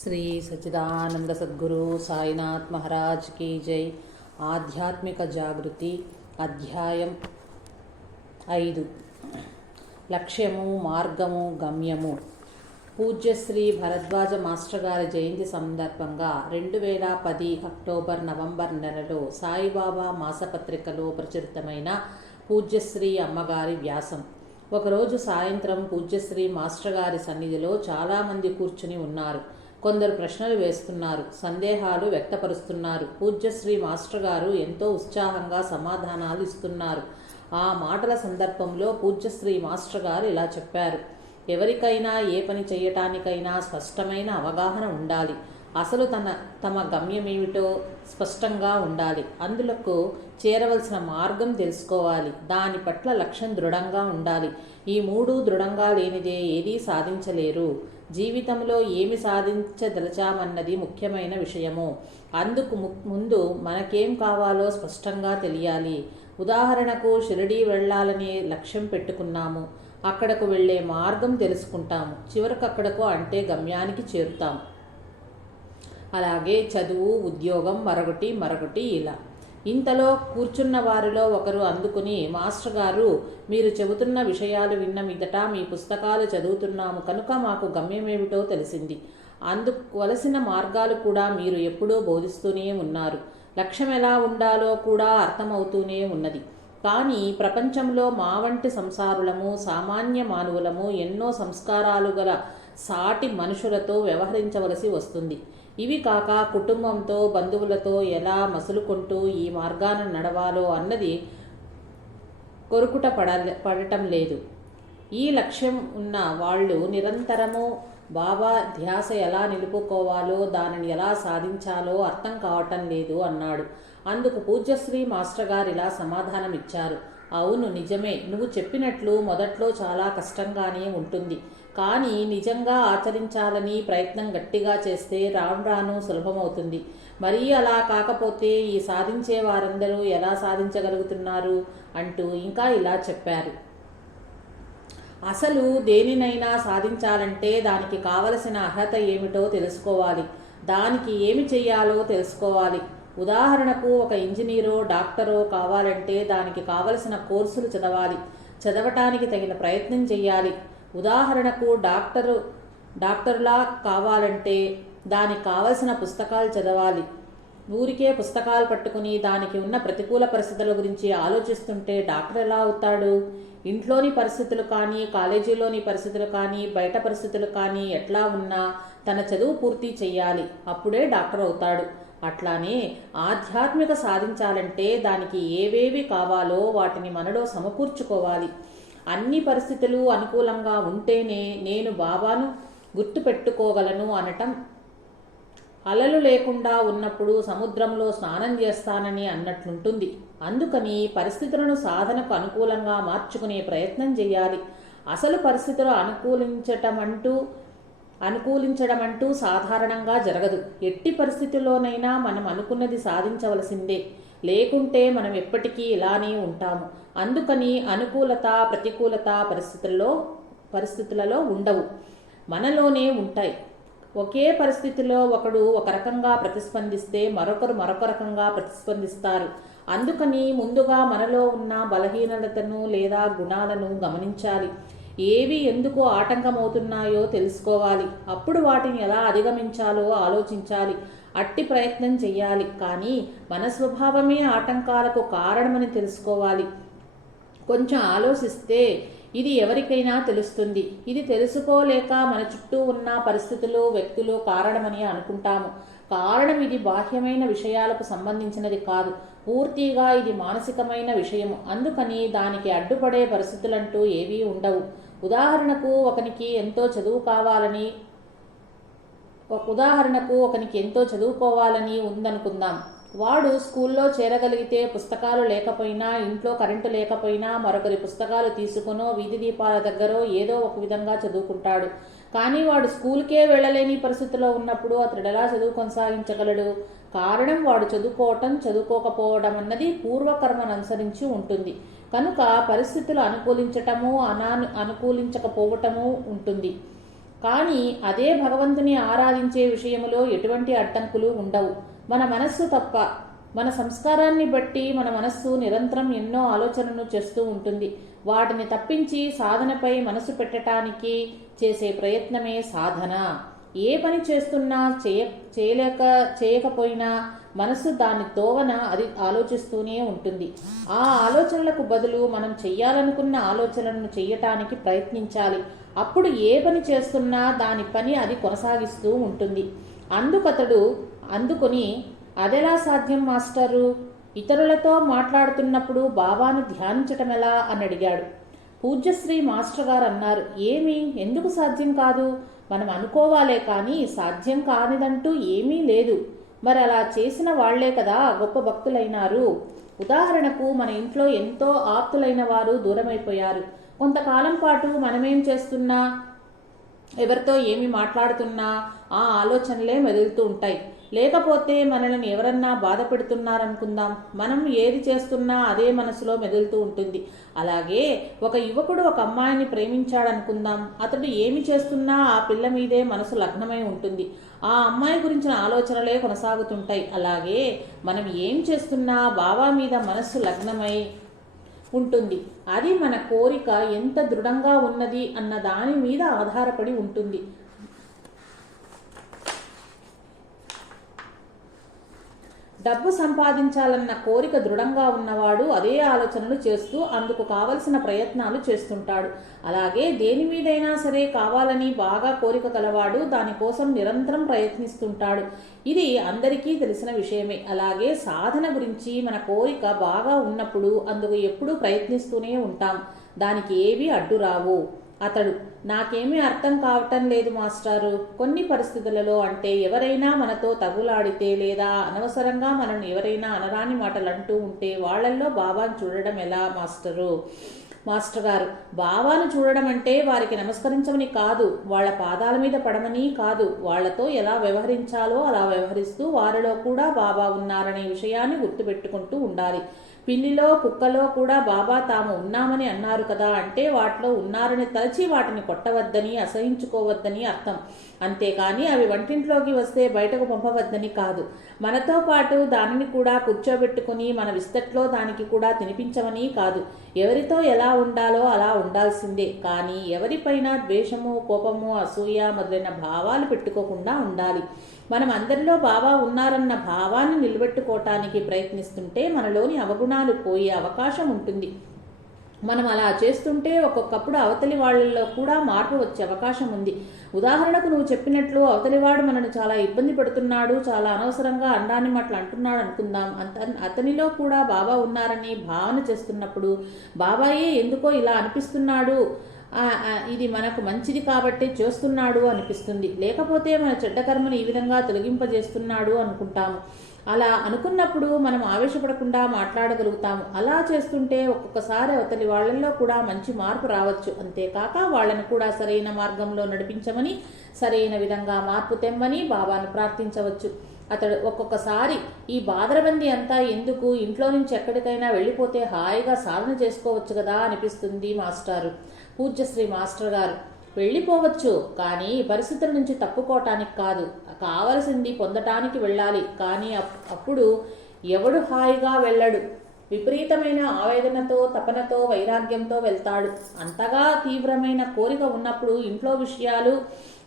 శ్రీ సచిదానంద సద్గురు సాయినాథ్ మహారాజ్ కీ జై. ఆధ్యాత్మిక జాగృతి అధ్యాయం ఐదు. లక్ష్యము మార్గము గమ్యము. పూజ్యశ్రీ భరద్వాజ మాస్టర్ గారి జయంతి సందర్భంగా రెండు వేల పది అక్టోబర్ నవంబర్ నెలలో సాయిబాబా మాసపత్రికలో ప్రచురితమైన పూజ్యశ్రీ అమ్మగారి వ్యాసం. ఒకరోజు సాయంత్రం పూజ్యశ్రీ మాస్టర్ గారి సన్నిధిలో చాలామంది కూర్చుని ఉన్నారు. కొందరు ప్రశ్నలు వేస్తున్నారు సందేహాలు వ్యక్తపరుస్తున్నారు. పూజ్యశ్రీ మాస్టర్ గారు ఎంతో ఉత్సాహంగా సమాధానాలు ఇస్తున్నారు. ఆ మాటల సందర్భంలో పూజ్యశ్రీ మాస్టర్ గారు ఇలా చెప్పారు. ఎవరికైనా ఏ పని చేయటానికైనా స్పష్టమైన అవగాహన ఉండాలి. అసలు తన తమ గమ్యమేమిటో స్పష్టంగా ఉండాలి. అందులకు చేరవలసిన మార్గం తెలుసుకోవాలి. దాని పట్ల లక్ష్యం దృఢంగా ఉండాలి. ఈ మూడు దృఢంగా లేనిదే ఏదీ సాధించలేరు. జీవితంలో ఏమి సాధించదలచామన్నది ముఖ్యమైన విషయము. అందుకు ముందు మనకేం కావాలో స్పష్టంగా తెలియాలి. ఉదాహరణకు షిరిడీ వెళ్ళాలనే లక్ష్యం పెట్టుకున్నాము. అక్కడకు వెళ్ళే మార్గం తెలుసుకుంటాము. చివరికి అక్కడకు అంటే గమ్యానికి చేరుతాము. అలాగే చదువు ఉద్యోగం మరొకటి మరొకటి ఇలా. ఇంతలో కూర్చున్న వారిలో ఒకరు అందుకుని మాస్టర్ గారు మీరు చెబుతున్న విషయాలు విన్న మీదట మీ పుస్తకాలు చదువుతున్నాము కనుక మాకు గమ్యమేమిటో తెలిసింది. అందువలసిన మార్గాలు కూడా మీరు ఎప్పుడూ బోధిస్తూనే ఉన్నారు. లక్ష్యం ఎలా ఉండాలో కూడా అర్థమవుతూనే ఉన్నది. కానీ ప్రపంచంలో మా వంటి సంసారులము సామాన్య మానవులము ఎన్నో సంస్కారాలు గల సాటి మనుషులతో వ్యవహరించవలసి వస్తుంది. ఇవి కాక కుటుంబంతో బంధువులతో ఎలా మసులుకుంటూ ఈ మార్గాన నడవాలో అన్నది కొరుకుట పడ పడటం లేదు. ఈ లక్ష్యం ఉన్న వాళ్ళు నిరంతరము బాబా ధ్యాస ఎలా నిలుపుకోవాలో దానిని ఎలా సాధించాలో అర్థం కావటం లేదు అన్నాడు. అందుకు పూజ్యశ్రీ మాస్టర్ గారు ఇలా సమాధానం ఇచ్చారు అవును నిజమే. నువ్వు చెప్పినట్లు మొదట్లో చాలా కష్టంగానే ఉంటుంది. కానీ నిజంగా ఆచరించాలని ప్రయత్నం గట్టిగా చేస్తే రాను రాను సులభమవుతుంది. మరీ అలా కాకపోతే ఈ సాధించే వారందరూ ఎలా సాధించగలుగుతున్నారు? అంటూ ఇంకా ఇలా చెప్పారు. అసలు దేనినైనా సాధించాలంటే దానికి కావలసిన అర్హత ఏమిటో తెలుసుకోవాలి. దానికి ఏమి చేయాలో తెలుసుకోవాలి. ఉదాహరణకు ఒక ఇంజనీరో డాక్టరో కావాలంటే దానికి కావలసిన కోర్సులు చదవాలి. చదవటానికి తగిన ప్రయత్నం చేయాలి ఉదాహరణకు డాక్టరు డాక్టర్లా కావాలంటే దానికి కావలసిన పుస్తకాలు చదవాలి. ఊరికే పుస్తకాలు పట్టుకుని దానికి ఉన్న ప్రతికూల పరిస్థితుల గురించి ఆలోచిస్తుంటే డాక్టర్ ఎలా అవుతాడు? ఇంట్లోని పరిస్థితులు కానీ కాలేజీలోని పరిస్థితులు కానీ బయట పరిస్థితులు కానీ ఎట్లా ఉన్నా తన చదువు పూర్తి చెయ్యాలి. అప్పుడే డాక్టర్ అవుతాడు. అట్లానే ఆధ్యాత్మిక సాధించాలంటే దానికి ఏవేవి కావాలో వాటిని మనలో సమకూర్చుకోవాలి. అన్ని పరిస్థితులు అనుకూలంగా ఉంటేనే నేను బాబాను గుర్తుపెట్టుకోగలను అనటం. అలలు లేకుండా ఉన్నప్పుడు సముద్రంలో స్నానం చేస్తానని అన్నట్లుంటుంది. అందుకని పరిస్థితులను సాధనకు అనుకూలంగా మార్చుకునే ప్రయత్నం చేయాలి. అసలు పరిస్థితులు అనుకూలించటం అంటూ అనుకూలించడం అంటూ సాధారణంగా జరగదు. ఎట్టి పరిస్థితుల్లోనైనా మనం అనుకున్నది సాధించవలసిందే. లేకుంటే మనం ఎప్పటికీ ఇలానే ఉంటాము. అందుకని అనుకూలత ప్రతికూలత పరిస్థితుల్లో పరిస్థితులలో ఉండవు. మనలోనే ఉంటాయి. ఒకే పరిస్థితిలో ఒకడు ఒక రకంగా ప్రతిస్పందిస్తే మరొకరు మరొక రకంగా ప్రతిస్పందిస్తారు. అందుకని ముందుగా మనలో ఉన్న బలహీనతను లేదా గుణాలను గమనించాలి. ఏవి ఎందుకు ఆటంకమవుతున్నాయో తెలుసుకోవాలి. అప్పుడు వాటిని ఎలా అధిగమించాలో ఆలోచించాలి. అట్టి ప్రయత్నం చేయాలి కానీ మన స్వభావమే ఆటంకాలకు కారణమని తెలుసుకోవాలి. కొంచెం ఆలోచిస్తే ఇది ఎవరికైనా తెలుస్తుంది. ఇది తెలుసుకోలేక మన చుట్టూ ఉన్న పరిస్థితులు వ్యక్తులు కారణమని అనుకుంటాము. కారణం ఇది బాహ్యమైన విషయాలకు సంబంధించినది కాదు. పూర్తిగా ఇది మానసికమైన విషయం అందుకని దానికి అడ్డుపడే పరిస్థితులంటూ ఏవీ ఉండవు. ఉదాహరణకు ఒకనికి ఎంతో చదువు కావాలని ఒక ఉదాహరణకు ఒకనికి ఎంతో చదువుకోవాలని ఉందనుకుందాం. వాడు స్కూల్లో చేరగలిగితే పుస్తకాలు లేకపోయినా ఇంట్లో కరెంటు లేకపోయినా మరొకరి పుస్తకాలు తీసుకునో వీధి దీపాల దగ్గరో ఏదో ఒక విధంగా చదువుకుంటాడు. కానీ వాడు స్కూల్కే వెళ్ళలేని పరిస్థితిలో ఉన్నప్పుడు అతడు ఎలా చదువు కొనసాగించగలడు కారణం వాడు చదువుకోవటం చదువుకోకపోవడం అన్నది పూర్వకర్మను అనుసరించి ఉంటుంది. కనుక పరిస్థితులు అనుకూలించటము అనా అనుకూలించకపోవటము ఉంటుంది. కానీ అదే భగవంతుని ఆరాధించే విషయంలో ఎటువంటి అడ్డంకులు ఉండవు. మన మనస్సు తప్ప మన సంస్కారాన్ని బట్టి మన మనస్సు నిరంతరం ఎన్నో ఆలోచనలు చేస్తూ ఉంటుంది. వాటిని తప్పించి సాధనపై మనసు పెట్టడానికి చేసే ప్రయత్నమే సాధన. ఏ పని చేస్తున్నా చేయ చేయలేక చేయకపోయినా మనసు దాని తోవన అది ఆలోచిస్తూనే ఉంటుంది. ఆ ఆలోచనలకు బదులు మనం చెయ్యాలనుకున్న ఆలోచనలను చేయటానికి ప్రయత్నించాలి. అప్పుడు ఏ పని చేస్తున్నా దాని పని అది కొనసాగిస్తూ ఉంటుంది. అందుకతడు అందుకొని అదెలా సాధ్యం మాస్టరు? ఇతరులతో మాట్లాడుతున్నప్పుడు బాబాను ధ్యానించటమెలా అని అడిగాడు. పూజ్యశ్రీ మాస్టర్ గారు అన్నారు ఏమి? ఎందుకు సాధ్యం కాదు? మనం అనుకోవాలే కానీ సాధ్యం కానిదంటూ ఏమీ లేదు. మరి అలా చేసిన వాళ్ళే కదా గొప్ప భక్తులైనారు. ఉదాహరణకు మన ఇంట్లో ఎంతో ఆప్తులైన వారు దూరమైపోయారు. కొంతకాలం పాటు మనమేం చేస్తున్నా ఎవరితో ఏమి మాట్లాడుతున్నా ఆ ఆలోచనలే మెదులుతూ ఉంటాయి. లేకపోతే మనల్ని ఎవరన్నా బాధ పెడుతున్నారనుకుందాం మనం ఏది చేస్తున్నా అదే మనసులో మెదులుతూ ఉంటుంది. అలాగే ఒక యువకుడు ఒక అమ్మాయిని ప్రేమించాడనుకుందాం. అతడు ఏమి చేస్తున్నా ఆ పిల్ల మీదే మనసు లగ్నమై ఉంటుంది. ఆ అమ్మాయి గురించిన ఆలోచనలే కొనసాగుతుంటాయి. అలాగే మనం ఏం చేస్తున్నా బావా మీద మనస్సు లగ్నమై ఉంటుంది. అది మన కోరిక ఎంత దృఢంగా ఉన్నది అన్న దాని మీద ఆధారపడి ఉంటుంది. డబ్బు సంపాదించాలన్న కోరిక దృఢంగా ఉన్నవాడు అదే ఆలోచనలు చేస్తూ అందుకు కావలసిన ప్రయత్నాలు చేస్తుంటాడు. అలాగే దేని మీదైనా సరే కావాలని బాగా కోరిక కలవాడు దానికోసం నిరంతరం ప్రయత్నిస్తుంటాడు. ఇది అందరికీ తెలిసిన విషయమే. అలాగే సాధన గురించి మన కోరిక బాగా ఉన్నప్పుడు అందుకు ఎప్పుడూ ప్రయత్నిస్తూనే ఉంటాం. దానికి ఏవి అడ్డు రావు అతడు నాకేమీ అర్థం కావటం లేదు మాస్టారు. కొన్ని పరిస్థితులలో అంటే ఎవరైనా మనతో తగులాడితే లేదా అనవసరంగా మనల్ని ఎవరైనా అనరాని మాటలు అంటూ ఉంటే వాళ్ళల్లో బాబాను చూడడం ఎలా మాస్టరు? మాస్టర్ గారు బావాను చూడడం అంటే వారికి నమస్కరించమని కాదు వాళ్ళ పాదాల మీద పడమని కాదు. వాళ్ళతో ఎలా వ్యవహరించాలో అలా వ్యవహరిస్తూ వారిలో కూడా బాబా ఉన్నారనే విషయాన్ని గుర్తుపెట్టుకుంటూ ఉండాలి. పిల్లిలో కుక్కలో కూడా బాబా తాము ఉన్నామని అన్నారు కదా అంటే వాటిలో ఉన్నారని తలచి వాటిని కొట్టవద్దని అసహించుకోవద్దని అర్థం. అంతేకాని అవి వంటింట్లోకి వస్తే బయటకు పంపవద్దని కాదు. మనతో పాటు దానిని కూడా కూర్చోబెట్టుకుని మన విస్తట్లో దానికి కూడా తినిపించమని కాదు. ఎవరితో ఎలా ఉండాలో అలా ఉండాల్సిందే. కానీ ఎవరిపైన ద్వేషము కోపము అసూయ మొదలైన భావాలు పెట్టుకోకుండా ఉండాలి. మనం అందరిలో బాబా ఉన్నారన్న భావాన్ని నిలబెట్టుకోవటానికి ప్రయత్నిస్తుంటే మనలోని అవగుణాలు పోయే అవకాశం ఉంటుంది. మనం అలా చేస్తుంటే ఒక్కొక్కప్పుడు అవతలి వాళ్ళల్లో కూడా మార్పు వచ్చే అవకాశం ఉంది. ఉదాహరణకు నువ్వు చెప్పినట్లు అవతలివాడు మనను చాలా ఇబ్బంది పెడుతున్నాడు చాలా అనవసరంగా అండాన్ని మాటలు అంటున్నాడు అనుకుందాం. అంత అతనిలో కూడా బాబా ఉన్నారని భావన చేస్తున్నప్పుడు బాబాయే ఎందుకో ఇలా అనిపిస్తున్నాడు? ఇది మనకు మంచిది కాబట్టి చేస్తున్నాడు అనిపిస్తుంది. లేకపోతే మన చెడ్డ కర్మను ఈ విధంగా తొలగింపజేస్తున్నాడు అనుకుంటాము. అలా అనుకున్నప్పుడు మనం ఆవేశపడకుండా మాట్లాడగలుగుతాము. అలా చేస్తుంటే ఒక్కొక్కసారి అవతలి వాళ్ళల్లో కూడా మంచి మార్పు రావచ్చు. అంతేకాక వాళ్ళను కూడా సరైన మార్గంలో నడిపించమని సరైన విధంగా మార్పు తెమ్మని బాబాను ప్రార్థించవచ్చు. అతడు ఒక్కొక్కసారి ఈ బాదరబంది అంతా ఎందుకు? ఇంట్లో నుంచి ఎక్కడికైనా వెళ్ళిపోతే హాయిగా సాధన చేసుకోవచ్చు కదా అనిపిస్తుంది మాస్టారు. పూజ్యశ్రీ మాస్టర్ గారు. వెళ్ళిపోవచ్చు కానీ పరిస్థితుల నుంచి తప్పుకోవటానికి కాదు. కావలసింది పొందటానికి వెళ్ళాలి కానీ అప్పుడు ఎవడు హాయిగా వెళ్ళడు. విపరీతమైన ఆవేదనతో తపనతో వైరాగ్యంతో వెళ్తాడు. అంతగా తీవ్రమైన కోరిక ఉన్నప్పుడు ఇంట్లో విషయాలు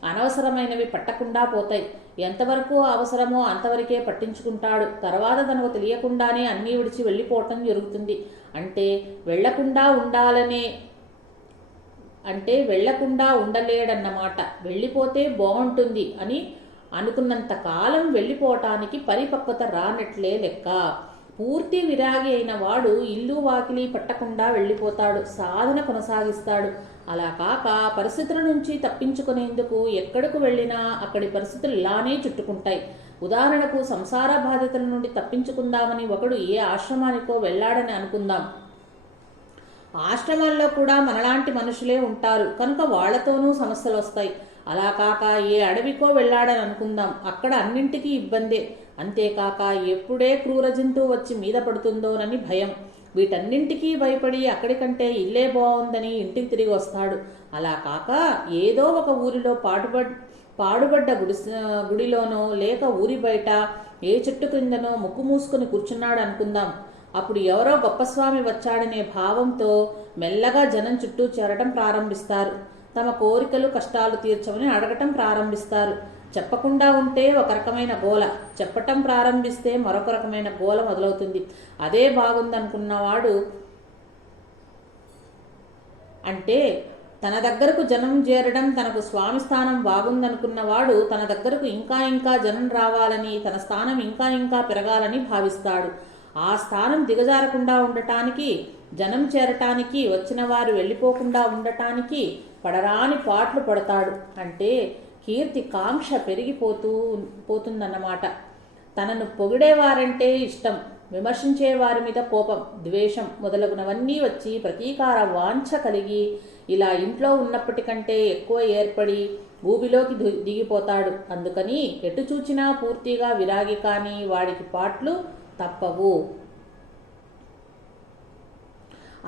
అనవసరమైనవి పట్టకుండా పోతాయి. ఎంతవరకు అవసరమో అంతవరకే పట్టించుకుంటాడు. తర్వాత తనకు తెలియకుండానే అన్నీ విడిచి వెళ్ళిపోవటం జరుగుతుంది. అంటే వెళ్ళకుండా ఉండాలనే అంటే వెళ్ళకుండా ఉండలేడన్నమాట. వెళ్ళిపోతే బాగుంటుంది అని అనుకున్నంత కాలం వెళ్ళిపోవటానికి పరిపక్వత రానట్లే లెక్క. పూర్తి విరాగి అయిన వాడు ఇల్లు వాకిలి పట్టకుండా వెళ్ళిపోతాడు. సాధన కొనసాగిస్తాడు. అలా కాక పరిస్థితుల నుంచి తప్పించుకునేందుకు ఎక్కడకు వెళ్ళినా అక్కడి పరిస్థితులు ఇలానే చుట్టుకుంటాయి. ఉదాహరణకు సంసార బాధ్యతల నుండి తప్పించుకుందామని ఒకడు ఏ ఆశ్రమానికో వెళ్ళాడని అనుకుందాం. ఆశ్రమాల్లో కూడా మనలాంటి మనుషులే ఉంటారు. కనుక వాళ్ళతోనూ సమస్యలు వస్తాయి. అలా కాక ఏ అడవికో వెళ్ళాడని అనుకుందాం. అక్కడ అన్నింటికీ ఇబ్బందే. అంతేకాక ఎప్పుడే క్రూర జంతువు వచ్చి మీద పడుతుందోనని భయం. వీటన్నింటికీ భయపడి అక్కడికంటే ఇల్లే బాగుందని ఇంటికి తిరిగి వస్తాడు. అలా కాక ఏదో ఒక ఊరిలో పాటుపడ్ పాడుబడ్డ గుడి గుడిలోనో లేక ఊరి బయట ఏ చెట్టు క్రిందనో ముక్కు మూసుకుని కూర్చున్నాడు అనుకుందాం అప్పుడు ఎవరో గొప్ప స్వామి వచ్చాడనే భావంతో మెల్లగా జనం చుట్టూ చేరటం ప్రారంభిస్తారు. తమ కోరికలు కష్టాలు తీర్చమని అడగటం ప్రారంభిస్తారు. చెప్పకుండా ఉంటే ఒక రకమైన గోల. చెప్పటం ప్రారంభిస్తే మరొక రకమైన గోల మొదలవుతుంది. అదే బాగుందనుకున్నవాడు అంటే తన దగ్గరకు జనం చేరడం తనకు స్వామి స్థానం బాగుందనుకున్నవాడు తన దగ్గరకు ఇంకా ఇంకా జనం రావాలని తన స్థానం ఇంకా ఇంకా పెరగాలని భావిస్తాడు. ఆ స్థానం దిగజారకుండా ఉండటానికి జనం చేరటానికి వచ్చిన వారు వెళ్ళిపోకుండా ఉండటానికి పడరాని పాట్లు పడతాడు. అంటే కీర్తి కాంక్ష పెరిగిపోతూ పోతుందన్నమాట. తనను పొగిడేవారంటే ఇష్టం విమర్శించే వారి మీద కోపం ద్వేషం మొదలగునవన్నీ వచ్చి ప్రతీకార వాంఛ కలిగి ఇలా ఇంట్లో ఉన్నప్పటికంటే ఎక్కువ ఏర్పడి ఊబిలోకి ది- దిగిపోతాడు. అందుకని ఎటు చూచినా పూర్తిగా విరాగి కానీ వాడికి పాట్లు తప్పవు.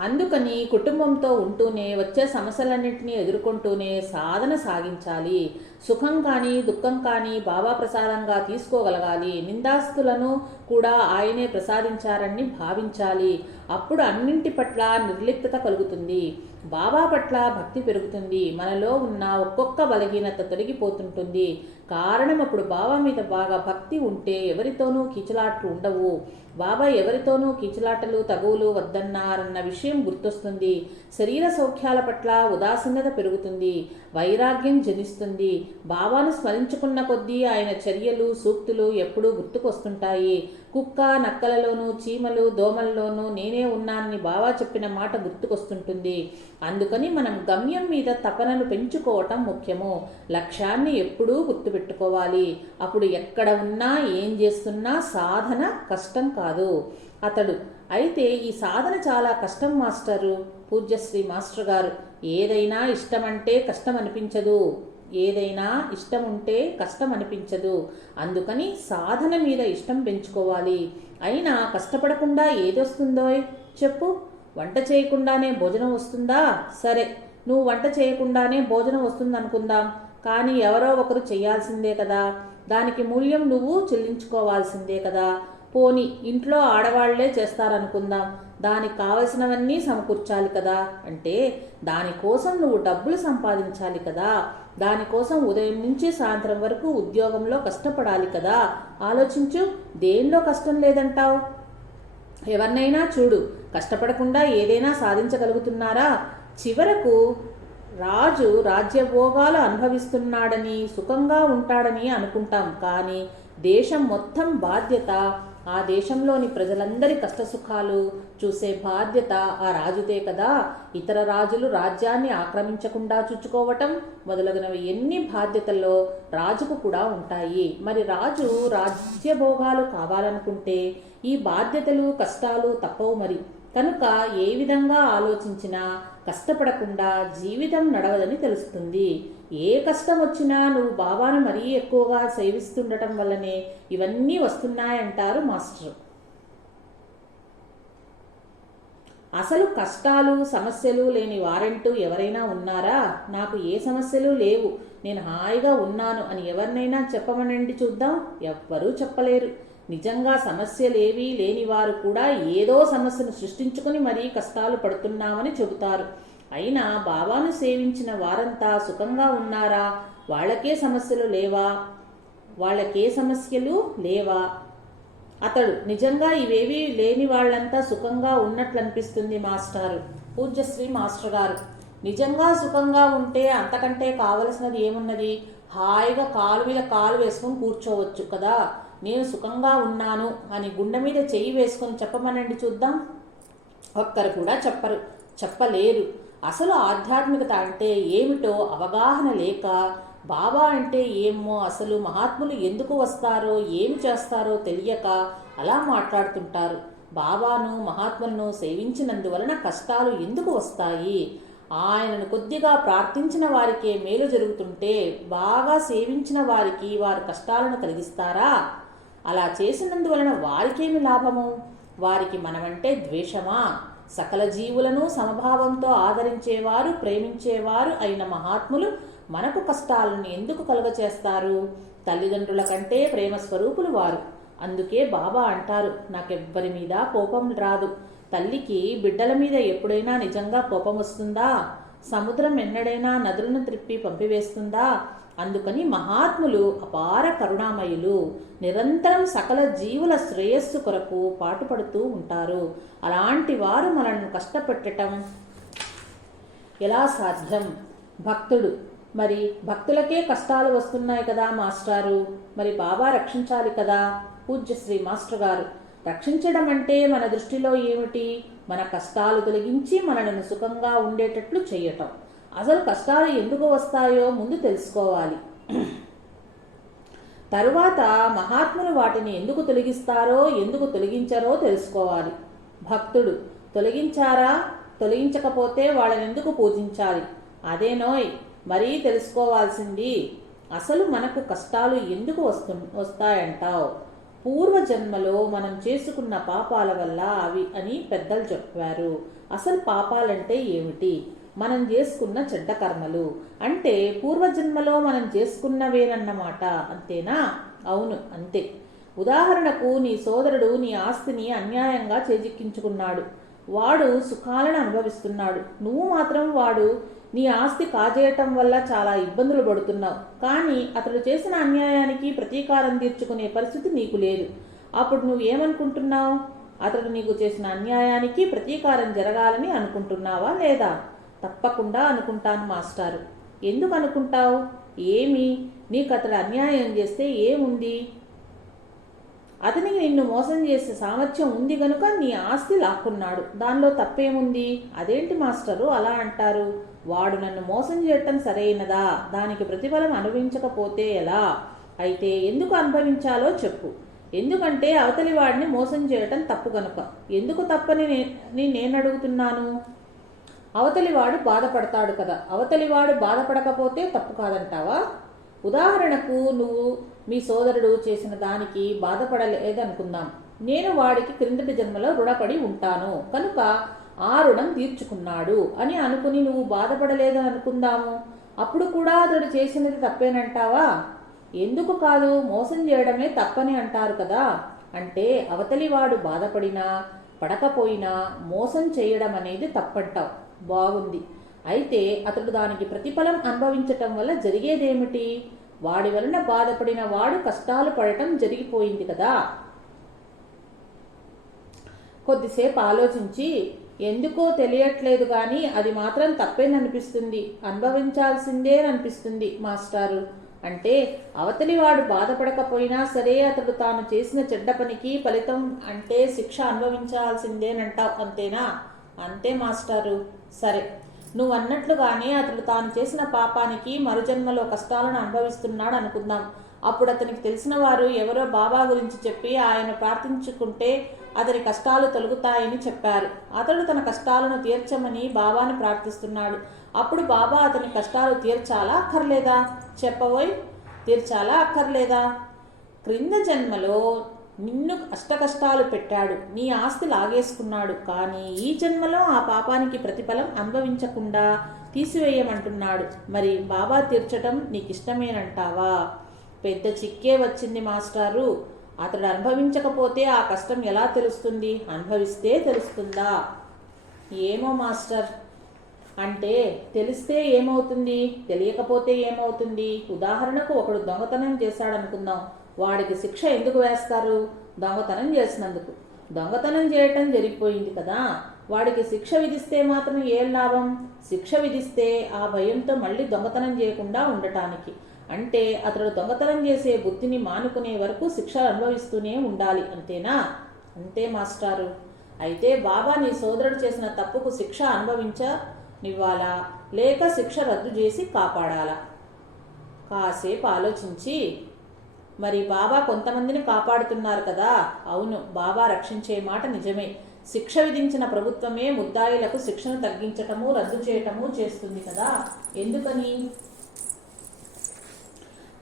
అందుకని కుటుంబంతో ఉంటూనే వచ్చే సమస్యలన్నింటినీ ఎదుర్కొంటూనే సాధన సాగించాలి. సుఖం కానీ దుఃఖం కానీ బాబా ప్రసాదంగా తీసుకోగలగాలి. నిందాస్తులను కూడా ఆయనే ప్రసాదించారని భావించాలి. అప్పుడు అన్నింటి పట్ల నిర్లిప్తత కలుగుతుంది. బాబా పట్ల భక్తి పెరుగుతుంది. మనలో ఉన్న ఒక్కొక్క బలహీనత తొలగిపోతుంటుంది. కారణం అప్పుడు బాబా మీద బాగా భక్తి ఉంటే ఎవరితోనూ కీచలాట్లు ఉండవు. బాబా ఎవరితోనూ కీచలాటలు తగువులు వద్దన్నారన్న విషయం గుర్తొస్తుంది. శరీర సౌఖ్యాల పట్ల ఉదాసీనత పెరుగుతుంది. వైరాగ్యం జనిస్తుంది. బాబాను స్మరించుకున్న కొద్దీ ఆయన చర్యలు సూక్తులు ఎప్పుడూ గుర్తుకొస్తుంటాయి. కుక్క నక్కలలోనూ చీమలు దోమల్లోనూ నేనే ఉన్నానని బావా చెప్పిన మాట గుర్తుకొస్తుంటుంది. అందుకని మనం గమ్యం మీద తపనను పెంచుకోవటం ముఖ్యము. లక్ష్యాన్ని ఎప్పుడూ గుర్తుపెట్టుకోవాలి. అప్పుడు ఎక్కడ ఉన్నా ఏం చేస్తున్నా సాధన కష్టం కాదు. అతడు అయితే ఈ సాధన చాలా కష్టం మాస్టరు. పూజ్యశ్రీ మాస్టర్ గారు ఏదైనా ఇష్టమంటే కష్టం అనిపించదు ఏదైనా ఇష్టం ఉంటే కష్టం అనిపించదు అందుకని సాధన మీద ఇష్టం పెంచుకోవాలి. అయినా కష్టపడకుండా ఏదొస్తుందో చెప్పు. వంట చేయకుండానే భోజనం వస్తుందా? సరే. నువ్వు వంట చేయకుండానే భోజనం వస్తుందనుకుందాం. కానీ ఎవరో ఒకరు చేయాల్సిందే కదా. దానికి మూల్యం నువ్వు చెల్లించుకోవాల్సిందే కదా. పోని ఇంట్లో ఆడవాళ్ళే చేస్తారనుకుందాం. దానికి కావలసినవన్నీ సమకూర్చాలి కదా. అంటే దానికోసం నువ్వు డబ్బులు సంపాదించాలి కదా. దానికోసం ఉదయం నుంచి సాయంత్రం వరకు ఉద్యోగంలో కష్టపడాలి కదా. ఆలోచించు దేనిలో కష్టం లేదంటావు? ఎవరినైనా చూడు కష్టపడకుండా ఏదైనా సాధించగలుగుతున్నారా? చివరకు రాజు రాజ్యభోగాలు అనుభవిస్తున్నాడని సుఖంగా ఉంటాడని అనుకుంటాం. కానీ దేశం మొత్తం బాధ్యత ఆ దేశంలోని ప్రజలందరి కష్టసుఖాలు చూసే బాధ్యత ఆ రాజుదే కదా. ఇతర రాజులు రాజ్యాన్ని ఆక్రమించకుండా చూచుకోవటం మొదలగునవి ఎన్ని బాధ్యతల్లో రాజుకు కూడా ఉంటాయి. మరి రాజు రాజ్యభోగాలు కావాలనుకుంటే ఈ బాధ్యతలు కష్టాలు తప్పవు మరి. కనుక ఏ విధంగా ఆలోచించినా కష్టపడకుండా జీవితం నడవదని తెలుస్తుంది. ఏ కష్టం వచ్చినా నువ్వు బాబాను మరీ ఎక్కువగా సేవిస్తుండటం వల్లనే ఇవన్నీ వస్తున్నాయంటారు మాస్టర్. అసలు కష్టాలు సమస్యలు లేని వారంటూ ఎవరైనా ఉన్నారా? నాకు ఏ సమస్యలు లేవు. నేను హాయిగా ఉన్నాను అని ఎవరినైనా చెప్పమనండి చూద్దాం. ఎవ్వరూ చెప్పలేరు. నిజంగా సమస్యలేవీ లేని వారు కూడా ఏదో సమస్యను సృష్టించుకుని మరీ కష్టాలు పడుతున్నామని చెబుతారు. అయినా బాబాను సేవించిన వారంతా సుఖంగా ఉన్నారా? వాళ్ళకే సమస్యలు లేవా? వాళ్ళకే సమస్యలు లేవా? అతడు నిజంగా ఇవేవీ లేని వాళ్ళంతా సుఖంగా ఉన్నట్లు అనిపిస్తుంది మాస్టారు. పూజ్యశ్రీ మాస్టర్ గారు నిజంగా సుఖంగా ఉంటే అంతకంటే కావలసినది ఏమున్నది? హాయిగా కాలు మీద కాలు వేసుకొని కూర్చోవచ్చు కదా? నేను సుఖంగా ఉన్నాను అని గుండె మీద చెయ్యి వేసుకొని చెప్పమనండి చూద్దాం. ఒక్కరు కూడా చెప్పరు. చెప్పలేరు అసలు ఆధ్యాత్మికత అంటే ఏమిటో అవగాహన లేక బాబా అంటే ఏమో అసలు మహాత్ములు ఎందుకు వస్తారో ఏమి చేస్తారో తెలియక అలా మాట్లాడుతుంటారు. బాబాను మహాత్ములను సేవించినందువలన కష్టాలు ఎందుకు వస్తాయి? ఆయనను కొద్దిగా ప్రార్థించిన వారికే మేలు జరుగుతుంటే బాగా సేవించిన వారికి వారు కష్టాలను కలిగిస్తారా? అలా చేసినందువలన వారికేమి లాభము? వారికి మనమంటే ద్వేషమా? సకల జీవులను సమభావంతో ఆదరించేవారు ప్రేమించేవారు అయిన మహాత్ములు మనకు కష్టాలను ఎందుకు కలుగచేస్తారు? తల్లిదండ్రుల కంటే ప్రేమ స్వరూపులు వారు. అందుకే బాబా అంటారు నాకెవ్వరి మీద కోపం రాదు. తల్లికి బిడ్డల మీద ఎప్పుడైనా నిజంగా కోపం వస్తుందా? సముద్రం ఎన్నడైనా నదులను త్రిప్పి పంపివేస్తుందా? అందుకని మహాత్ములు అపార కరుణామయులు నిరంతరం సకల జీవుల శ్రేయస్సు కొరకు పాటుపడుతూ ఉంటారు. అలాంటి వారు మనల్ని కష్టపెట్టటం ఎలా సాధ్యం? భక్తుడు. మరి భక్తులకే కష్టాలు వస్తున్నాయి కదా మాస్టారు. మరి బాబా రక్షించాలి కదా? పూజ్య శ్రీ మాస్టర్ గారు. రక్షించడం అంటే మన దృష్టిలో ఏమిటి? మన కష్టాలు తొలగించి మనలను సుఖంగా ఉండేటట్లు చేయటం. అసలు కష్టాలు ఎందుకు వస్తాయో ముందు తెలుసుకోవాలి. తరువాత మహాత్ములు వాటిని ఎందుకు తొలగిస్తారో ఎందుకు తొలగించారో తెలుసుకోవాలి. భక్తుడు తొలగించారా? తొలగించకపోతే వాళ్ళని ఎందుకు పూజించాలి? అదేనోయ్ మరీ తెలుసుకోవాల్సింది. అసలు మనకు కష్టాలు ఎందుకు వస్తు వస్తాయంటావు? పూర్వజన్మలో మనం చేసుకున్న పాపాల వల్ల అవి అని పెద్దలు చెప్పారు. అసలు పాపాలంటే ఏమిటి? మనం చేసుకున్న చెడ్డ కర్మలు. అంటే పూర్వజన్మలో మనం చేసుకున్నవేనన్నమాట. అంతేనా? అవును అంతే. ఉదాహరణకు నీ సోదరుడు నీ ఆస్తిని అన్యాయంగా చేజిక్కించుకున్నాడు. వాడు సుఖాలను అనుభవిస్తున్నాడు. నువ్వు మాత్రం వాడు నీ ఆస్తి కాజేయటం వల్ల చాలా ఇబ్బందులు పడుతున్నావు. కానీ అతడు చేసిన అన్యాయానికి ప్రతీకారం తీర్చుకునే పరిస్థితి నీకు లేదు. అప్పుడు నువ్వు ఏమనుకుంటున్నావు అతడు నీకు చేసిన అన్యాయానికి ప్రతీకారం జరగాలని అనుకుంటున్నావా లేదా? తప్పకుండా అనుకుంటాను మాస్టారు. ఎందుకు అనుకుంటావు? ఏమి? నీకు అతడు అన్యాయం చేస్తే ఏముంది? అతనికి నిన్ను మోసం చేసే సామర్థ్యం ఉంది గనుక నీ ఆస్తి లాక్కున్నాడు. దానిలో తప్పేముంది? అదేంటి మాస్టరు అలా అంటారు? వాడు నన్ను మోసం చేయటం సరైనదా? దానికి ప్రతిఫలం అనుభవించకపోతే ఎలా? అయితే ఎందుకు అనుభవించాలో చెప్పు. ఎందుకంటే అవతలి వాడిని మోసం చేయటం తప్పు గనుక. ఎందుకు తప్పని నే- నేను అడుగుతున్నాను అవతలివాడు బాధపడతాడు కదా. అవతలివాడు బాధపడకపోతే తప్పు కాదంటావా? ఉదాహరణకు నువ్వు మీ సోదరుడు చేసిన దానికి బాధపడలేదనుకుందాం. నేను వాడికి క్రిందటి జన్మలో రుణపడి ఉంటాను. కనుక ఆ రుణం తీర్చుకున్నాడు అని అనుకుని నువ్వు బాధపడలేదు అనుకుందాము అప్పుడు కూడా అతడు చేసినది తప్పేనంటావా? ఎందుకు కాదు మోసం చేయడమే తప్పని అంటారు కదా. అంటే అవతలివాడు బాధపడినా పడకపోయినా మోసం చేయడం అనేది తప్పంటావు. బాగుంది. అయితే అతడు దానికి ప్రతిఫలం అనుభవించటం వల్ల జరిగేదేమిటి? వాడి వలన బాధపడిన వాడు కష్టాలు పడటం జరిగిపోయింది కదా. కొద్దిసేపు ఆలోచించి ఎందుకో తెలియట్లేదు కానీ అది మాత్రం తప్పేననిపిస్తుంది. అనుభవించాల్సిందే అనిపిస్తుంది మాస్టారు. అంటే అవతలివాడు బాధపడకపోయినా సరే అతడు తాను చేసిన చెడ్డ పనికి ఫలితం అంటే శిక్ష అనుభవించాల్సిందేనంటావు అంతేనా? అంతే మాస్టారు సరే. నువ్వు అన్నట్లుగానే అతడు తాను చేసిన పాపానికి మరుజన్మలో కష్టాలను అనుభవిస్తున్నాడు అనుకుందాం. అప్పుడు అతనికి తెలిసిన వారు ఎవరో బాబా గురించి చెప్పి ఆయన ప్రార్థించుకుంటే అతని కష్టాలు తొలగుతాయని చెప్పారు. అతడు తన కష్టాలను తీర్చమని బాబాని ప్రార్థిస్తున్నాడు. అప్పుడు బాబా అతని కష్టాలు తీర్చాలా అక్కర్లేదా? చెప్పబోయ్ తీర్చాలా అక్కర్లేదా? క్రింద జన్మలో నిన్ను అష్టకష్టాలు పెట్టాడు నీ ఆస్తి లాగేసుకున్నాడు కానీ ఈ జన్మలో ఆ పాపానికి ప్రతిఫలం అనుభవించకుండా తీసివేయమంటున్నాడు. మరి బాబా తీర్చటం నీకు ఇష్టమేనంటావా పెద్ద చిక్కే వచ్చింది మాస్టారు. అతడు అనుభవించకపోతే ఆ కష్టం ఎలా తెలుస్తుంది? అనుభవిస్తే తెలుస్తుందా? ఏమో మాస్టర్. అంటే తెలిస్తే ఏమవుతుంది? తెలియకపోతే ఏమవుతుంది? ఉదాహరణకు ఒకడు దొంగతనం చేశాడనుకుందాం. వాడికి శిక్ష ఎందుకు వేస్తారు? దొంగతనం చేసినందుకు. దొంగతనం చేయటం జరిగిపోయింది కదా. వాడికి శిక్ష విధిస్తే మాత్రం ఏం లాభం? శిక్ష విధిస్తే ఆ భయంతో మళ్ళీ దొంగతనం చేయకుండా ఉండటానికి. అంటే అతడు దొంగతనం చేసే బుద్ధిని మానుకునే వరకు శిక్ష అనుభవిస్తూనే ఉండాలి అంతేనా? అంతే మాస్టారు. అయితే బాబా నీ సోదరుడు చేసిన తప్పుకు శిక్ష అనుభవించనివ్వాలా లేక శిక్ష రద్దు చేసి కాపాడాలా? కాసేపు ఆలోచించి మరి బాబా కొంతమందిని కాపాడుతున్నారు కదా? అవును బాబా రక్షించే మాట నిజమే. శిక్ష విధించిన ప్రభుత్వమే ముద్దాయిలకు శిక్షను తగ్గించటము రద్దు చేయటము చేస్తుంది కదా? ఎందుకని?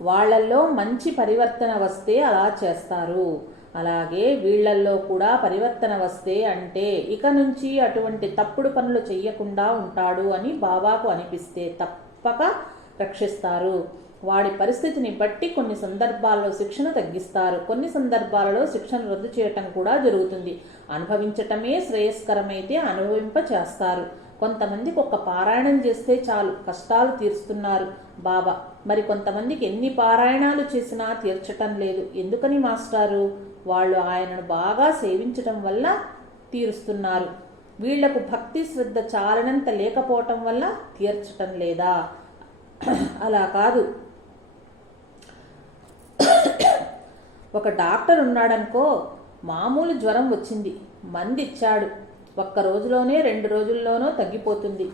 వాళ్ళల్లో మంచి పరివర్తన వస్తే అలా చేస్తారు. అలాగే వీళ్ళల్లో కూడా పరివర్తన వస్తే అంటే ఇక నుంచి అటువంటి తప్పుడు పనులు చెయ్యకుండా ఉంటాడు అని బాబాకు అనిపిస్తే తప్పక రక్షిస్తారు. వాడి పరిస్థితిని బట్టి కొన్ని సందర్భాల్లో శిక్షణ తగ్గిస్తారు. కొన్ని సందర్భాలలో శిక్షణ రద్దు చేయటం కూడా జరుగుతుంది. అనుభవించటమే శ్రేయస్కరమైతే అనుభవింప చేస్తారు కొంతమందికి ఒక పారాయణం చేస్తే చాలు కష్టాలు తీరుస్తున్నారు. బాబా మరి కొంతమందికి ఎన్ని పారాయణాలు చేసినా తీర్చటం లేదు. ఎందుకని మాస్టారు? వాళ్ళు ఆయనను బాగా సేవించటం వల్ల తీరుస్తున్నారు. వీళ్ళకు భక్తి శ్రద్ధ చాలనంత లేకపోవటం వల్ల తీర్చటం లేదా? అలా కాదు. ఒక డాక్టర్ ఉన్నాడనుకో మామూలు జ్వరం వచ్చింది మంది ఇచ్చాడు ఒక్క రోజులోనే రెండు రోజుల్లోనో తగ్గిపోతుంది.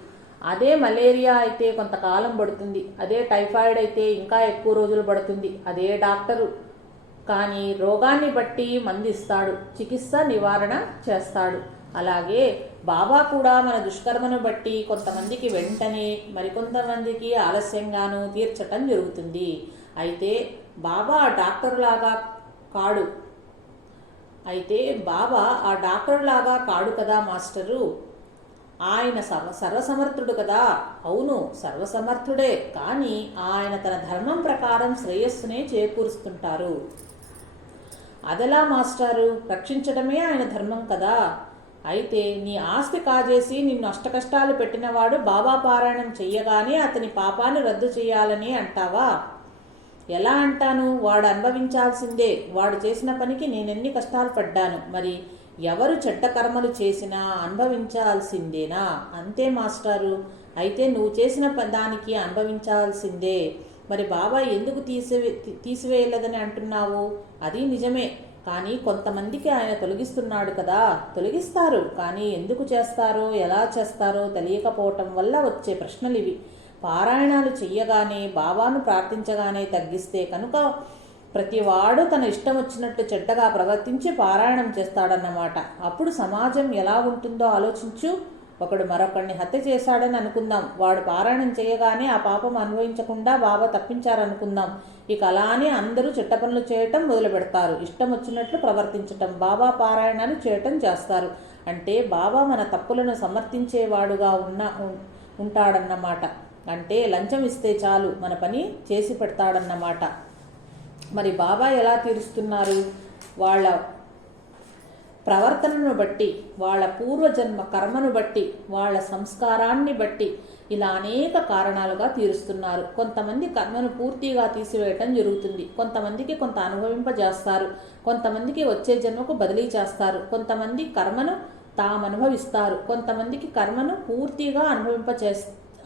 అదే మలేరియా అయితే కొంతకాలం పడుతుంది. అదే టైఫాయిడ్ అయితే ఇంకా ఎక్కువ రోజులు పడుతుంది. అదే డాక్టరు. కానీ రోగాన్ని బట్టి మంది ఇస్తాడు చికిత్స నివారణ చేస్తాడు. అలాగే బాబా కూడా మన దుష్కర్మను బట్టి కొంతమందికి వెంటనే మరికొంతమందికి ఆలస్యంగాను తీర్చటం జరుగుతుంది. అయితే బాబా డాక్టర్ లాగా కాడు. అయితే బాబా ఆ డాక్టర్ లాగా కాడు కదా మాస్టరు? ఆయన సర్వ సర్వసమర్థుడు కదా? అవును సర్వసమర్థుడే. కానీ ఆయన తన ధర్మం ప్రకారం శ్రేయస్సునే చేకూరుస్తుంటారు. అదలా మాస్టారు? రక్షించడమే ఆయన ధర్మం కదా. అయితే నీ ఆస్తి కాజేసి నిన్ను అష్టకష్టాలు పెట్టినవాడు బాబా పారాయణం చెయ్యగానే అతని పాపాన్ని రద్దు చేయాలని అంటావా? ఎలా అంటాను? వాడు అనుభవించాల్సిందే. వాడు చేసిన పనికి నేనెన్ని కష్టాలు పడ్డాను. మరి ఎవరు చెడ్డ కర్మలు చేసినా అనుభవించాల్సిందేనా? అంతే మాస్టారు. అయితే నువ్వు చేసిన ప- దానికి అనుభవించాల్సిందే. మరి బాబా ఎందుకు తీసివే తీసివేయలేదని అంటున్నావు? అది నిజమే. కానీ కొంతమందికి ఆయన తొలగిస్తున్నాడు కదా. తొలగిస్తారు. కానీ ఎందుకు చేస్తారో ఎలా చేస్తారో తెలియకపోవటం వల్ల వచ్చే ప్రశ్నలు ఇవి పారాయణాలు చెయ్యగానే బాబాను ప్రార్థించగానే తగ్గిస్తే కనుక ప్రతివాడు తన ఇష్టం వచ్చినట్టు చెడ్డగా ప్రవర్తించి పారాయణం చేస్తాడన్నమాట. అప్పుడు సమాజం ఎలా ఉంటుందో ఆలోచించు. ఒకడు మరొకడిని హత్య చేశాడని అనుకుందాం. వాడు పారాయణం చేయగానే ఆ పాపం అనుభవించకుండా బాబా తప్పించారనుకుందాం. ఇక అలానే అందరూ చెట్ట పనులు చేయటం మొదలు పెడతారు. ఇష్టం వచ్చినట్లు ప్రవర్తించటం బాబా పారాయణాలు చేయటం చేస్తారు. అంటే బాబా మన తప్పులను సమర్థించేవాడుగా ఉన్న ఉం- ఉంటాడన్నమాట. అంటే లంచం ఇస్తే చాలు మన పని చేసి పెడతాడన్నమాట. మరి బాబా ఎలా తీరుస్తున్నారు? వాళ్ళ ప్రవర్తనను బట్టి వాళ్ళ పూర్వజన్మ కర్మను బట్టి వాళ్ళ సంస్కారాన్ని బట్టి ఇలా అనేక కారణాలుగా తీరుస్తున్నారు. కొంతమంది కర్మను పూర్తిగా తీసివేయటం జరుగుతుంది. కొంతమందికి కొంత అనుభవింపజేస్తారు. కొంతమందికి వచ్చే జన్మకు బదిలీ చేస్తారు. కొంతమంది కర్మను తాము అనుభవిస్తారు కొంతమందికి కర్మను పూర్తిగా అనుభవింప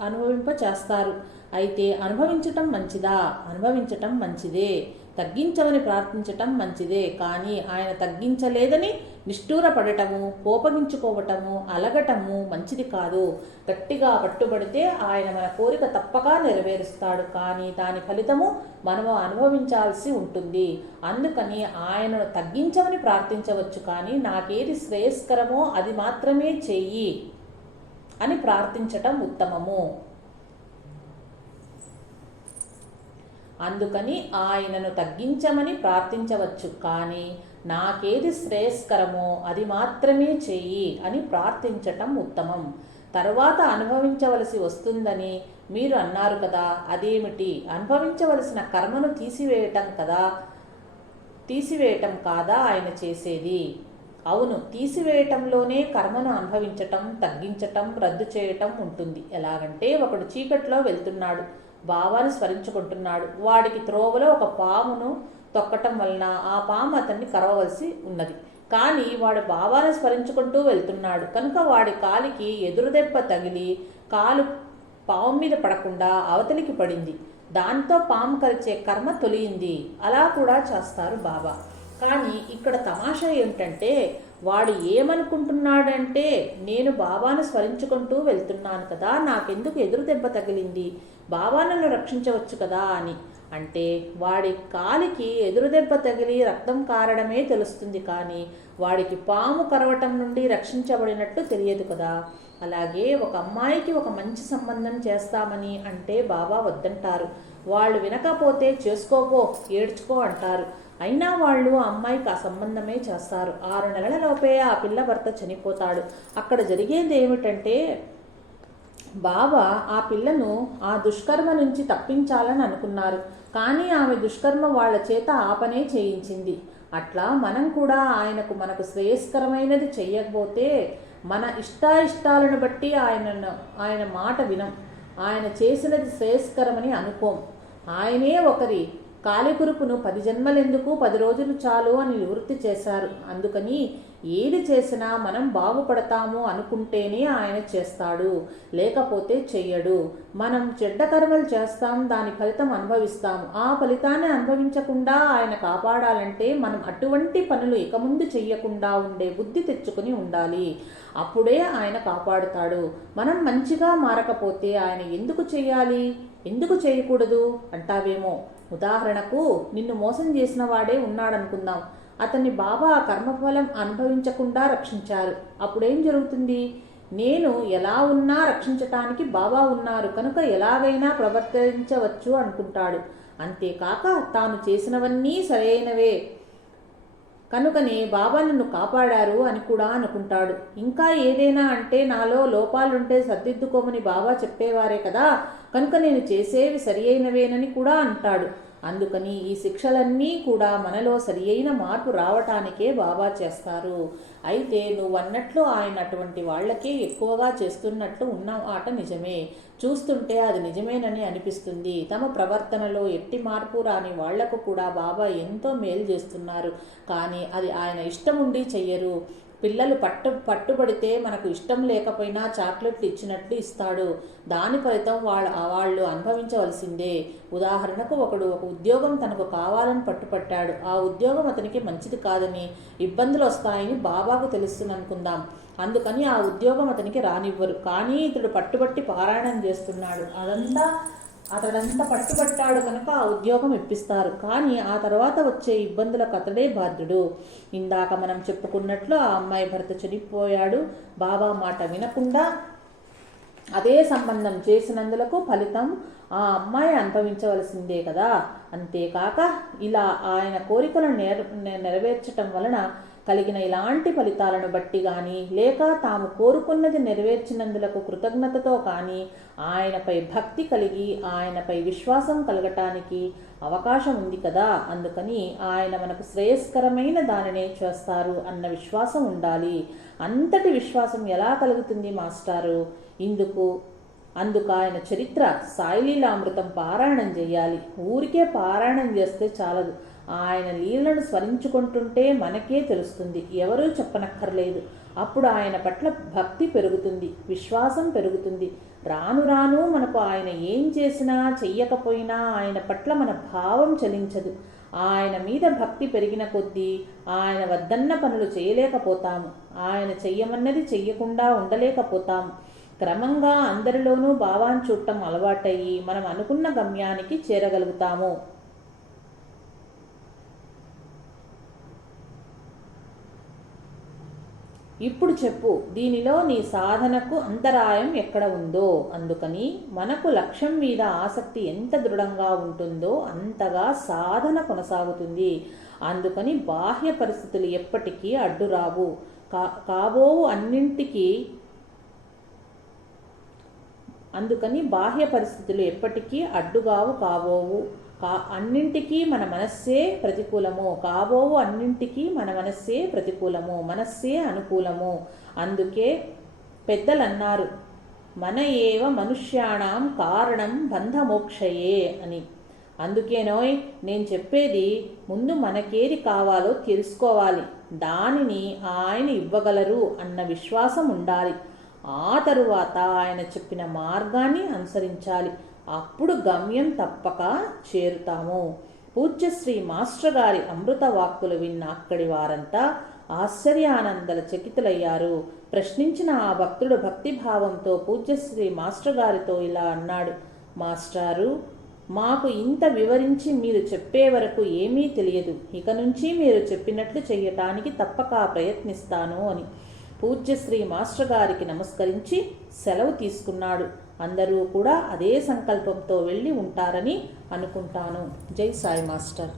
అనుభవింప చేస్తారు అయితే అనుభవించటం మంచిదా? అనుభవించటం మంచిదే. తగ్గించమని ప్రార్థించటం మంచిదే. కానీ ఆయన తగ్గించలేదని నిష్ఠూరపడటము కోపగించుకోవటము అలగటము మంచిది కాదు. గట్టిగా పట్టుబడితే ఆయన మన కోరిక తప్పక నెరవేరుస్తాడు. కానీ దాని ఫలితము మనము అనుభవించాల్సి ఉంటుంది. అందుకని ఆయనను తగ్గించమని ప్రార్థించవచ్చు. కానీ నాకేది శ్రేయస్కరమో అది మాత్రమే చెయ్యి. అని ప్రార్థించటం ఉత్తమము. అందుకని ఆయనను తగ్గించమని ప్రార్థించవచ్చు కానీ నాకేది శ్రేయస్కరమో అది మాత్రమే చెయ్యి అని ప్రార్థించటం ఉత్తమం. తర్వాత అనుభవించవలసి వస్తుందని మీరు అన్నారు కదా అదేమిటి? అనుభవించవలసిన కర్మను తీసివేయటం కదా తీసివేయటం కాదా ఆయన చేసేది? అవును తీసివేయటంలోనే కర్మను అనుభవించటం తగ్గించటం రద్దు చేయటం ఉంటుంది. ఎలాగంటే ఒకడు చీకట్లో వెళ్తున్నాడు బావాను స్మరించుకుంటున్నాడు. వాడికి త్రోవలో ఒక పామును తొక్కటం వలన ఆ పాము అతన్ని కరవవలసి ఉన్నది. కానీ వాడు భావాన్ని స్మరించుకుంటూ వెళ్తున్నాడు. కనుక వాడి కాలికి ఎదురుదెబ్బ తగిలి కాలు పాము మీద పడకుండా అవతలికి పడింది. దాంతో పాము కరిచే కర్మ తొలియింది అలా కూడా చేస్తారు బాబా. కానీ ఇక్కడ తమాషా ఏమిటంటే వాడు ఏమనుకుంటున్నాడంటే నేను బాబాను స్మరించుకుంటూ వెళ్తున్నాను కదా నాకెందుకు ఎదురు దెబ్బ తగిలింది? బాబా నన్ను రక్షించవచ్చు కదా అని. అంటే వాడి కాలికి ఎదురు దెబ్బ తగిలి రక్తం కారడమే తెలుస్తుంది కానీ వాడికి పాము కరవటం నుండి రక్షించబడినట్టు తెలియదు కదా. అలాగే ఒక అమ్మాయికి ఒక మంచి సంబంధం చేస్తామని అంటే బాబా వద్దంటారు. వాళ్ళు వినకపోతే చేసుకోపో ఏడ్చుకో అంటారు. అయినా వాళ్ళు ఆ అమ్మాయికి ఆ సంబంధమే చేస్తారు. ఆరు నెలల లోపే ఆ పిల్ల భర్త చనిపోతాడు. అక్కడ జరిగేది ఏమిటంటే బాబా ఆ పిల్లను ఆ దుష్కర్మ నుంచి తప్పించాలని అనుకున్నారు. కానీ ఆమె దుష్కర్మ వాళ్ళ చేత ఆపనే చేయించింది. అట్లా మనం కూడా ఆయనకు మనకు శ్రేయస్కరమైనది చెయ్యకపోతే మన ఇష్టాయిష్టాలను బట్టి ఆయనను ఆయన మాట వినం. ఆయన చేసినది శ్రేయస్కరమని అనుకోం. ఆయనే ఒకరి కాలికురుపును పది జన్మలెందుకు పది రోజులు చాలు అని నివృత్తి చేశారు. అందుకని ఏది చేసినా మనం బాగుపడతాము అనుకుంటేనే ఆయన చేస్తాడు లేకపోతే చెయ్యడు. మనం చెడ్డ కర్మలు చేస్తాం దాని ఫలితం అనుభవిస్తాం ఆ ఫలితాన్ని అనుభవించకుండా ఆయన కాపాడాలంటే మనం అటువంటి పనులు ఇక ముందు చెయ్యకుండా ఉండే బుద్ధి తెచ్చుకుని ఉండాలి. అప్పుడే ఆయన కాపాడుతాడు. మనం మంచిగా మారకపోతే ఆయన ఎందుకు చేయాలి ఎందుకు చేయకూడదు? అంటావేమో. ఉదాహరణకు నిన్ను మోసం చేసిన వాడే ఉన్నాడనుకుందాం. అతన్ని బాబా కర్మఫలం అనుభవించకుండా రక్షించారు. అప్పుడేం జరుగుతుంది? నేను ఎలా ఉన్నా రక్షించటానికి బాబా ఉన్నారు. కనుక ఎలాగైనా ప్రవర్తించవచ్చు అనుకుంటాడు. అంతేకాక తాను చేసినవన్నీ సరైనవే. కనుకనే బాబా నన్ను కాపాడారు అని కూడా అనుకుంటాడు. ఇంకా ఏదైనా అంటే నాలో లోపాలుంటే సర్దిద్దుకోమని బాబా చెప్పేవారే కదా కనుక నేను చేసేవి సరి అయినవేనని కూడా అంటాడు. అందుకని ఈ శిక్షలన్నీ కూడా మనలో సరి అయిన మార్పు రావటానికే బాబా చేస్తారు. అయితే నువ్వు అన్నట్లు ఆయన అటువంటి వాళ్ళకే ఎక్కువగా చేస్తున్నట్లు ఉన్న ఆట నిజమే. చూస్తుంటే అది నిజమేనని అనిపిస్తుంది. తమ ప్రవర్తనలో ఎట్టి మార్పు రాని వాళ్ళకు కూడా బాబా ఎంతో మేలు చేస్తున్నారు. కానీ అది ఆయన ఇష్టం ఉండి చెయ్యరు. పిల్లలు పట్టు పట్టుబడితే మనకు ఇష్టం లేకపోయినా చాక్లెట్లు ఇచ్చినట్లు ఇస్తాడు. దాని ఫలితం వాళ్ళ వాళ్ళు అనుభవించవలసిందే. ఉదాహరణకు ఒకడు ఒక ఉద్యోగం తనకు కావాలని పట్టుపట్టాడు. ఆ ఉద్యోగం అతనికి మంచిది కాదని ఇబ్బందులు వస్తాయని బాబాకు తెలుస్తుంది అనుకుందాం అందుకని ఆ ఉద్యోగం అతనికి రానివ్వరు. కానీ ఇతడు పట్టుబట్టి పారాయణం చేస్తున్నాడు. అదంతా అతడంతా పట్టుబట్టాడు కనుక ఆ ఉద్యోగం ఇప్పిస్తారు. కానీ ఆ తర్వాత వచ్చే ఇబ్బందులకు అతడే బాధ్యుడు. ఇందాక మనం చెప్పుకున్నట్లు ఆ అమ్మాయి భర్త చనిపోయాడు. బాబా మాట వినకుండా అదే సంబంధం చేసినందులకు ఫలితం ఆ అమ్మాయి అనుభవించవలసిందే కదా. అంతేకాక ఇలా ఆయన కోరికలను నెర నెరవేర్చటం వలన కలిగిన ఇలాంటి ఫలితాలను బట్టి కానీ లేక తాము కోరుకున్నది నెరవేర్చినందులకు కృతజ్ఞతతో కానీ ఆయనపై భక్తి కలిగి ఆయనపై విశ్వాసం కలగటానికి అవకాశం ఉంది కదా? అందుకని ఆయన మనకు శ్రేయస్కరమైన దానినే చేస్తారు అన్న విశ్వాసం ఉండాలి. అంతటి విశ్వాసం ఎలా కలుగుతుంది మాస్టారు? ఇందుకు అందుకు ఆయన చరిత్ర సాయిలీలామృతం పారాయణం చేయాలి. ఊరికే పారాయణం చేస్తే చాలదు. ఆయన లీలను స్మరించుకుంటుంటే మనకే తెలుస్తుంది. ఎవరూ చెప్పనక్కర్లేదు. అప్పుడు ఆయన పట్ల భక్తి పెరుగుతుంది విశ్వాసం పెరుగుతుంది. రాను రాను మనకు ఆయన ఏం చేసినా చెయ్యకపోయినా ఆయన పట్ల మన భావం చలించదు. ఆయన మీద భక్తి పెరిగిన కొద్దీ ఆయన వద్దన్న పనులు చేయలేకపోతాము. ఆయన చెయ్యమన్నది చెయ్యకుండా ఉండలేకపోతాము. క్రమంగా అందరిలోనూ భావాన్ని చూడటం అలవాటయ్యి మనం అనుకున్న గమ్యానికి చేరగలుగుతాము. ఇప్పుడు చెప్పు దీనిలో నీ సాధనకు అంతరాయం ఎక్కడ ఉందో? అందుకని మనకు లక్ష్యం మీద ఆసక్తి ఎంత దృఢంగా ఉంటుందో అంతగా సాధన కొనసాగుతుంది. అందుకని బాహ్య పరిస్థితులు ఎప్పటికీ అడ్డురావు కా కాబోవు అన్నింటికీ అందుకని బాహ్య పరిస్థితులు ఎప్పటికీ అడ్డుగావు కాబోవు. కా అన్నింటికీ మన మనస్సే ప్రతికూలము. కాబోవు అన్నింటికీ మన మనస్సే ప్రతికూలము మనస్సే అనుకూలము. అందుకే పెద్దలన్నారు మన ఏవ మనుష్యాణం కారణం బంధమోక్షయే అని. అందుకేనోయ్ నేను చెప్పేది ముందు మనకేది కావాలో తెలుసుకోవాలి. దానిని ఆయన ఇవ్వగలరు అన్న విశ్వాసం ఉండాలి. ఆ తరువాత ఆయన చెప్పిన మార్గాన్ని అనుసరించాలి. అప్పుడు గమ్యం తప్పక చేరుతాము. పూజ్యశ్రీ మాస్టర్ గారి అమృత వాక్కులు విన్న అక్కడి వారంతా ఆశ్చర్యానందల చకితులయ్యారు. ప్రశ్నించిన ఆ భక్తుడు భక్తిభావంతో పూజ్యశ్రీ మాస్టర్ గారితో ఇలా అన్నాడు మాస్టారు మాకు ఇంత వివరించి మీరు చెప్పే వరకు ఏమీ తెలియదు. ఇక నుంచి మీరు చెప్పినట్లు చెయ్యటానికి తప్పక ప్రయత్నిస్తాను అని పూజ్యశ్రీ మాస్టర్ గారికి నమస్కరించి సెలవు తీసుకున్నాడు. అందరూ కూడా అదే సంకల్పంతో వెళ్ళి ఉంటారని అనుకుంటాను. జై సాయి మాస్టర్.